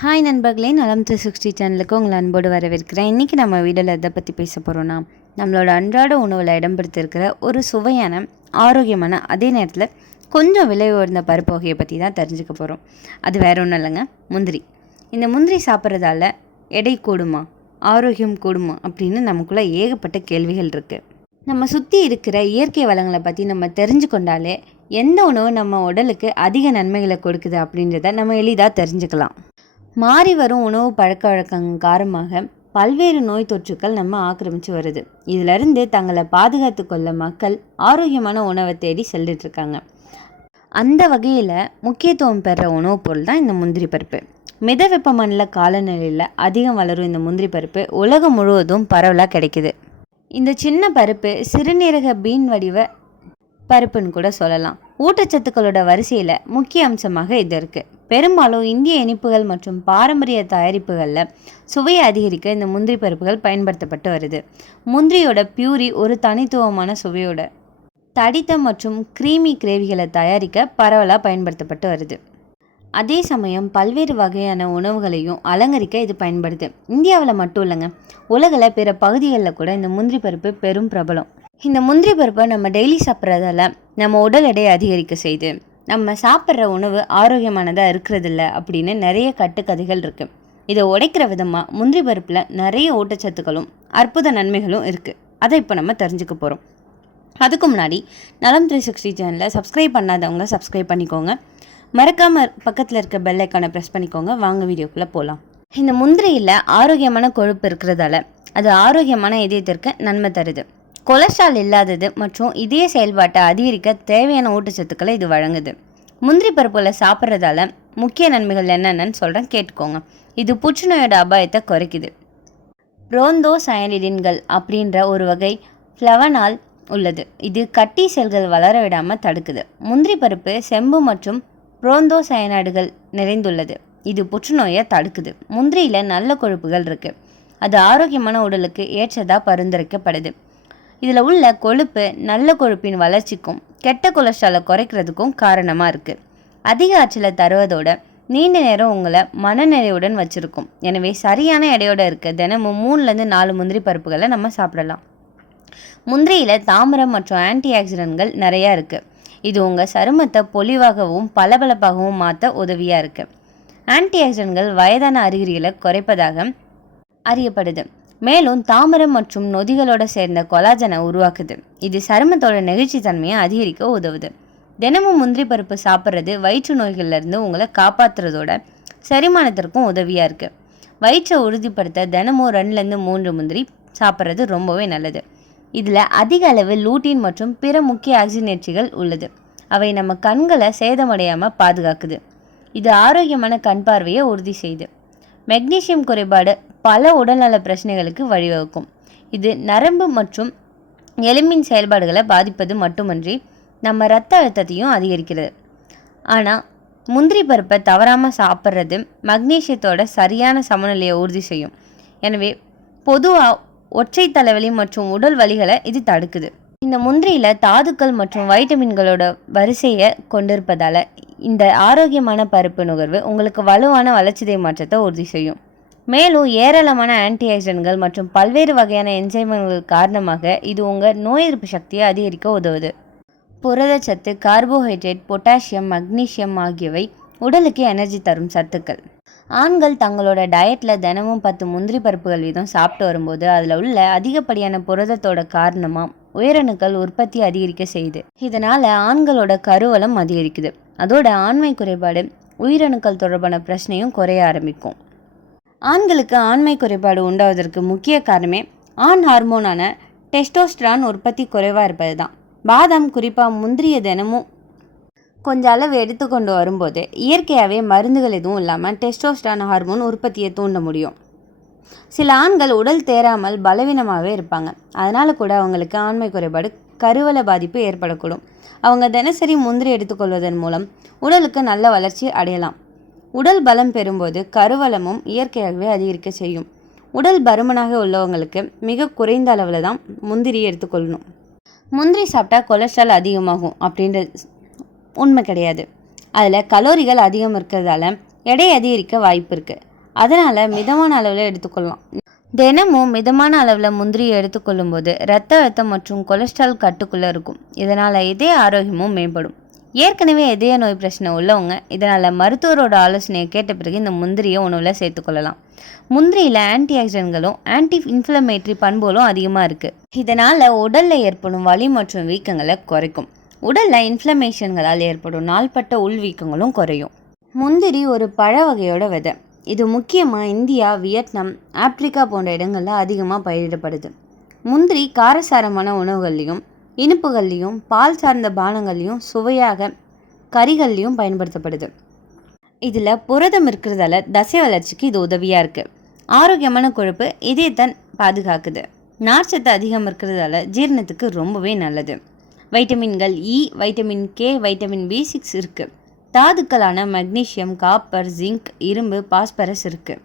Hi நண்பர்களே. நலம் three sixty சேனலுக்கு உங்களை அன்போடு வரவேற்கிறேன். இன்றைக்கி நம்ம வீடியோவில் எதை பற்றி பேச போகிறோன்னா நம்மளோட அன்றாட உணவில் இடம்பெடுத்திருக்கிற ஒரு சுவையான ஆரோக்கியமான அதே நேரத்தில் கொஞ்சம் விலை உயர்ந்த பருப்பு வகையை பற்றி தான் தெரிஞ்சுக்க போகிறோம் அது வேற ஒன்றும் இல்லைங்க. முந்திரி. இந்த முந்திரி சாப்பிட்றதால எடை கூடுமா? ஆரோக்கியம் கூடுமா? அப்படின்னு நமக்குள்ளே ஏகப்பட்ட கேள்விகள் இருக்குது நம்ம சுற்றி இருக்கிற இயற்கை வளங்களை பற்றி நம்ம தெரிஞ்சு கொண்டாலே எந்த உணவு நம்ம உடலுக்கு அதிக நன்மைகளை கொடுக்குது அப்படின்றத நம்ம எளிதாக தெரிஞ்சுக்கலாம். மாறி வரும் உணவு பழக்க வழக்கங்கள் காரணமாக பல்வேறு நோய் தொற்றுக்கள் நம்ம ஆக்கிரமிச்சு வருது. இதிலிருந்து தங்களை பாதுகாத்து கொள்ள மக்கள் ஆரோக்கியமான உணவை தேடி செல்லிட்டுருக்காங்க அந்த வகையில் முக்கியத்துவம் பெற உணவுப் பொருள் தான் இந்த முந்திரி பருப்பு. மித வெப்பமண்டல காலநிலையில் அதிகம் வளரும் இந்த முந்திரி பருப்பு உலகம் முழுவதும் பரவலாக கிடைக்குது. இந்த சின்ன பருப்பு சிறுநீரக பீன் வடிவ பருப்புன்னு கூட சொல்லலாம். ஊட்டச்சத்துக்களோட வரிசையில் முக்கிய அம்சமாக இது இருக்குது பெரும்பாலும் இந்திய இனிப்புகள் மற்றும் பாரம்பரிய தயாரிப்புகளில் சுவையை அதிகரிக்க இந்த முந்திரி பருப்புகள் பயன்படுத்தப்பட்டு வருது. முந்திரியோட பியூரி ஒரு தனித்துவமான சுவையோட தடித்த மற்றும் க்ரீமி கிரேவிகளை தயாரிக்க பரவலாக பயன்படுத்தப்பட்டு வருது. அதே சமயம் பல்வேறு வகையான உணவுகளையும் அலங்கரிக்க இது பயன்படுது. இந்தியாவில் மட்டும் இல்லைங்க உலகில் பிற பகுதிகளில் கூட இந்த முந்திரி பருப்பு பெரும் பிரபலம். இந்த முந்திரி பருப்பை நம்ம டெய்லி சாப்பிட்றதால நம்ம உடல் எடையை அதிகரிக்க செய்து நம்ம சாப்பிட்ற உணவு ஆரோக்கியமானதாக இருக்கிறதில்ல அப்படின்னு நிறைய கட்டுக்கதைகள் இருக்குது இதை உடைக்கிற விதமாக முந்திரி பருப்பில் நிறைய ஊட்டச்சத்துக்களும் அற்புத நன்மைகளும் இருக்குது அதை இப்போ நம்ம தெரிஞ்சுக்க போகிறோம் அதுக்கு முன்னாடி நலம் த்ரீ சிக்ஸ்டி சேனலை சப்ஸ்கிரைப் பண்ணாதவங்க சப்ஸ்கிரைப் பண்ணிக்கோங்க. மறக்காமல் பக்கத்தில் இருக்க பெல் ஐக்கானை ப்ரெஸ் பண்ணிக்கோங்க. வாங்க வீடியோக்குள்ளே போகலாம் இந்த முந்திரியில் ஆரோக்கியமான கொழுப்பு இருக்கிறதால அது ஆரோக்கியமான இதயத்திற்கு நன்மை தருது. கொலஸ்ட்ரால் இல்லாதது மற்றும் இதய செயல்பாட்டை அதிகரிக்க தேவையான ஊட்டச்சத்துக்களை இது வழங்குது. முந்திரி பருப்புகளை சாப்பிட்றதால முக்கிய நன்மைகள் என்னென்னு சொல்கிறேன் கேட்டுக்கோங்க. இது புற்றுநோயோட அபாயத்தை குறைக்குது. புரோந்தோ சயனிடின்கள் அப்படின்ற ஒரு வகை ஃப்ளவனால் உள்ளது. இது கட்டி செல்கள் வளர விடாமல் தடுக்குது. முந்திரி பருப்பு செம்பு மற்றும் புரோந்தோ சயனாடுகள் நிறைந்துள்ளது. இது புற்றுநோயை தடுக்குது. முந்திரியில் நல்ல கொழுப்புகள் இருக்குது அது ஆரோக்கியமான உடலுக்கு ஏற்றதாக பரிந்துரைக்கப்படுது. இதில் உள்ள கொழுப்பு நல்ல கொழுப்பின் வளர்ச்சிக்கும் கெட்ட கொலஸ்ட்ராலை குறைக்கிறதுக்கும் காரணமாக இருக்குது அதிக ஆற்றலை தருவதோட நீண்ட நேரம் உங்களை மனநிறைவுடன் வச்சுருக்கும். எனவே சரியான எடையோடு இருக்க தினமும் மூணுலேருந்து நாலு முந்திரி பருப்புகளை நம்ம சாப்பிடலாம். முந்திரியில் தாமிரம் மற்றும் ஆன்டி ஆக்சிடென்ட்கள் நிறையா இருக்குது இது உங்கள் சருமத்தை பொலிவாகவும் பளபளப்பாகவும் மாற்ற உதவியாக இருக்குது ஆன்டி ஆக்சிடென்ட்கள் வயதான அறிகுறிகளை குறைப்பதாக அறியப்படுது. மேலும் தாமரம் மற்றும் நொதிகளோட சேர்ந்த கொலாஜனை உருவாக்குது. இது சருமத்தோட நெகிழ்ச்சி தன்மையை அதிகரிக்க உதவுது. தினமும் முந்திரி பருப்பு சாப்பிட்றது வயிற்று நோய்கள்லேருந்து உங்களை காப்பாற்றுறதோட செரிமானத்திற்கும் உதவியாக இருக்குது வயிற்றை உறுதிப்படுத்த தினமும் ரெண்டுலேருந்து மூன்று முந்திரி சாப்பிட்றது ரொம்பவே நல்லது. இதில் அதிக அளவு லூட்டின் மற்றும் பிற முக்கிய ஆக்சிஜனேற்றிகள் உள்ளது. அவை நம்ம கண்களை சேதமடையாமல் பாதுகாக்குது. இது ஆரோக்கியமான கண் பார்வையை உறுதி செய்யுது மெக்னீசியம் குறைபாடு பல உடல்நல பிரச்சனைகளுக்கு வழிவகுக்கும். இது நரம்பு மற்றும் எலும்பின் செயல்பாடுகளை பாதிப்பது மட்டுமன்றி நம்ம ரத்த அழுத்தத்தையும் அதிகரிக்கிறது. ஆனால் முந்திரி பருப்பை தவறாமல் சாப்பிட்றது மக்னீசியத்தோட சரியான சமநிலையை உறுதி செய்யும். எனவே பொதுவாக ஒற்றை தலைவலி மற்றும் உடல் வலிகளை இது தடுக்குது. இந்த முந்திரியில் தாதுக்கள் மற்றும் வைட்டமின்களோட வரிசையை கொண்டிருப்பதால் இந்த ஆரோக்கியமான பருப்பு நுகர்வு உங்களுக்கு வலுவான வளர்ச்சிதை மாற்றத்தை உறுதி செய்யும். மேலும் ஏராளமான ஆன்டி ஆக்சிடென்ட்கள் மற்றும் பல்வேறு வகையான என்சைம்கள் காரணமாக இது உங்கள் நோய் எதிர்ப்பு சக்தியை அதிகரிக்க உதவுது. புரதச்சத்து கார்போஹைட்ரேட் பொட்டாசியம் மக்னீசியம் ஆகியவை உடலுக்கு எனர்ஜி தரும் சத்துக்கள். ஆண்கள் தங்களோட டயட்டில் தினமும் பத்து முந்திரி பருப்புகள் வீதம் சாப்பிட்டு வரும்போது அதில் உள்ள அதிகப்படியான புரதத்தோட காரணமாக உயிரணுக்கள் உற்பத்தி அதிகரிக்க செய்யுது. இதனால் ஆண்களோட கருவளம் அதிகரிக்குது. அதோட ஆண்மை குறைபாடு உயிரணுக்கள் தொடர்பான பிரச்சனையும் குறைய ஆரம்பிக்கும். ஆண்களுக்கு ஆண்மை குறைபாடு உண்டாவதற்கு முக்கிய காரணமே ஆண் ஹார்மோனான டெஸ்டோஸ்ட்ரான் உற்பத்தி குறைவாக இருப்பது தான் பாதாம் குறிப்பாக முந்திரிய தினமும் கொஞ்சம் அளவு எடுத்துக்கொண்டு வரும்போது இயற்கையாகவே மருந்துகள் எதுவும் இல்லாமல் டெஸ்டோஸ்ட்ரான் ஹார்மோன் உற்பத்தியை தூண்ட முடியும். சில ஆண்கள் உடல் தேராமல் பலவீனமாகவே இருப்பாங்க. அதனால் கூட அவங்களுக்கு ஆண்மை குறைபாடு கருவள பாதிப்பு ஏற்படக்கூடும். அவங்க தினசரி முந்திரி எடுத்துக்கொள்வதன் மூலம் உடலுக்கு நல்ல வளர்ச்சி அடையலாம். உடல் பலம் பெறும்போது கருவளமும் இயற்கையாகவே அதிகரிக்க செய்யும். உடல் பருமனாக உள்ளவங்களுக்கு மிக குறைந்த அளவில் தான் முந்திரி எடுத்துக்கொள்ளணும் முந்திரி சாப்பிட்டா கொலஸ்ட்ரால் அதிகமாகும் அப்படின்றது உண்மை கிடையாது. அதில் கலோரிகள் அதிகம் இருக்கிறதால எடை அதிகரிக்க வாய்ப்பு இருக்குது அதனால் மிதமான அளவில் எடுத்துக்கொள்ளலாம் தினமும் மிதமான அளவில் முந்திரியை எடுத்துக்கொள்ளும்போது ரத்த அழுத்தம் மற்றும் கொலஸ்ட்ரால் கட்டுக்குள்ளே இருக்கும். இதனால் இதே ஆரோக்கியமும் மேம்படும். ஏற்கனவே இதய நோய் பிரச்சனை உள்ளவங்க இதனால் மருத்துவரோட ஆலோசனையை கேட்ட பிறகு இந்த முந்திரியை உணவில் சேர்த்துக்கொள்ளலாம் முந்திரியில் ஆன்டி ஆக்சிடென்ட்களும் ஆன்டி இன்ஃப்ளமேட்டரி பண்புகளும் அதிகமாக இருக்குது இதனால் உடலில் ஏற்படும் வலி மற்றும் வீக்கங்களை குறைக்கும். உடலில் இன்ஃப்ளமேஷன்களால் ஏற்படும் நாள்பட்ட உள்வீக்கங்களும் குறையும். முந்திரி ஒரு பழ வகையோட விதை. இது முக்கியமாக இந்தியா வியட்நாம் ஆப்பிரிக்கா போன்ற இடங்களில் அதிகமாக பயிரிடப்படுது. முந்திரி காரசாரமான உணவுகள்லையும் இனிப்புகள்லையும் பால் சார்ந்த பானங்கள்லையும் சுவையாக கறிகள்லையும் பயன்படுத்தப்படுது. இதில் புரதம் இருக்கிறதால தசை வளர்ச்சிக்கு இது உதவியாக இருக்குது ஆரோக்கியமான கொழுப்பு இதயத்தை பாதுகாக்குது. நார்ச்சத்து அதிகம் இருக்கிறதால ஜீரணத்துக்கு ரொம்பவே நல்லது. வைட்டமின்கள் E vitamin K vitamin B six இருக்குது தாதுக்களான மக்னீஷியம் காப்பர் ஜிங்க் இரும்பு பாஸ்பரஸ் இருக்குது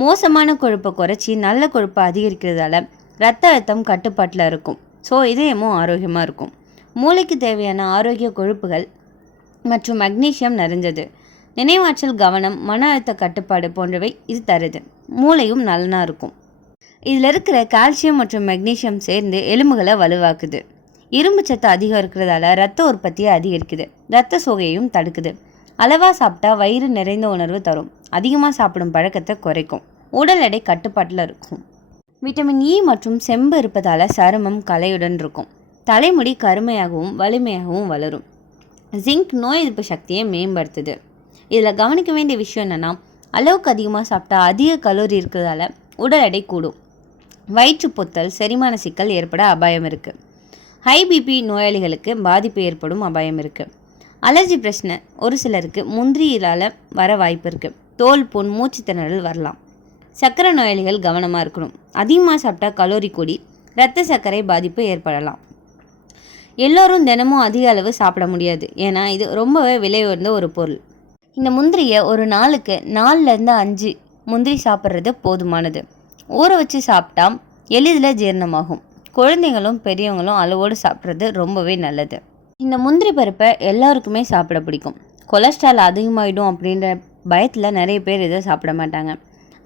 மோசமான கொழுப்பை குறைச்சி நல்ல கொழுப்பை அதிகரிக்கிறதால ரத்த அழுத்தம் கட்டுப்பாட்டில் இருக்கும். ஸோ இதயமும் ஆரோக்கியமாக இருக்கும். மூளைக்கு தேவையான ஆரோக்கிய கொழுப்புகள் மற்றும் மக்னீசியம் நிறைஞ்சது. நினைவாற்றல் கவனம் மன அழுத்த கட்டுப்பாடு போன்றவை இது தருது. மூளையும் நலனாக இருக்கும். இதில் இருக்கிற கால்சியம் மற்றும் மெக்னீசியம் சேர்ந்து எலும்புகளை வலுவாக்குது. இரும்பு சத்து அதிகம் இருக்கிறதால ரத்த உற்பத்தியை அதிகரிக்குது. ரத்த சோகையையும் தடுக்குது. அளவாக சாப்பிட்டா வயிறு நிறைந்த உணர்வு தரும். அதிகமாக சாப்பிடும் பழக்கத்தை குறைக்கும். உடல் எடை கட்டுப்பாட்டில் இருக்கும். விட்டமின் இ மற்றும் செம்பு இருப்பதால் சருமம் கலையுடன் இருக்கும். தலைமுடி கருமையாகவும் வலிமையாகவும் வளரும். ஜிங்க் நோய் எதிர்ப்பு சக்தியை மேம்படுத்துது. இதில் கவனிக்க வேண்டிய விஷயம் என்னென்னா அளவுக்கு அதிகமாக சாப்பிட்டா அதிக கலோரி இருக்கிறதால உடல் எடை கூடும். வயிற்றுப்பொத்தல் செரிமான சிக்கல் ஏற்பட அபாயம் இருக்குது ஹை பிபி நோயாளிகளுக்கு பாதிப்பு ஏற்படும் அபாயம் இருக்குது அலர்ஜி பிரச்சனை ஒரு சிலருக்கு முந்திரியிலால் வர வாய்ப்பு இருக்குது தோல் புண் மூச்சு திணறல் வரலாம். சர்க்கரை நோயாளிகள் கவனமாக இருக்கணும். அதிகமாக சாப்பிட்டா கலோரி கூடி இரத்த சர்க்கரை பாதிப்பு ஏற்படலாம். எல்லோரும் தினமும் அதிக அளவு சாப்பிட முடியாது. ஏன்னா இது ரொம்பவே விலை உயர்ந்த ஒரு பொருள். இந்த முந்திரியை ஒரு நாளுக்கு நாலுலேருந்து அஞ்சு முந்திரி சாப்பிட்றது போதுமானது. ஊற வச்சு சாப்பிட்டா எளிதில் ஜீரணமாகும். குழந்தைங்களும் பெரியவங்களும் அளவோடு சாப்பிட்றது ரொம்பவே நல்லது. இந்த முந்திரி பருப்பை எல்லாருக்குமே சாப்பிட பிடிக்கும். கொலஸ்ட்ரால் அதிகமாகிடும் அப்படின்ற பயத்தில் நிறைய பேர் இதை சாப்பிட மாட்டாங்க.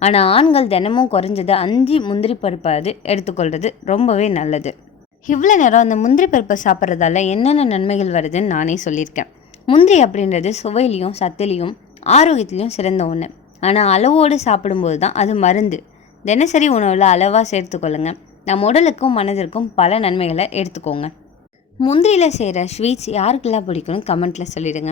ஆனால் ஆண்கள் தினமும் குறைஞ்சது அஞ்சு முந்திரி பருப்பாவது எடுத்துக்கொள்கிறது ரொம்பவே நல்லது. இவ்வளோ நேரம் அந்த முந்திரி பருப்பை சாப்பிட்றதால என்னென்ன நன்மைகள் வருதுன்னு நானே சொல்லியிருக்கேன். முந்திரி அப்படின்றது சுவையிலையும் சத்திலையும் ஆரோக்கியத்திலையும் சிறந்த ஒன்று ஆனால் அளவோடு சாப்பிடும்போது தான் அது மருந்து. தினசரி உணவில் அளவாக சேர்த்துக்கொள்ளுங்க. நம்ம உடலுக்கும் மனதிற்கும் பல நன்மைகளை எடுத்துக்கோங்க. முந்திரியில் செய்கிற ஸ்வீட்ஸ் யாருக்கெல்லாம் பிடிக்கும்னு கமெண்ட்டில் சொல்லிடுங்க.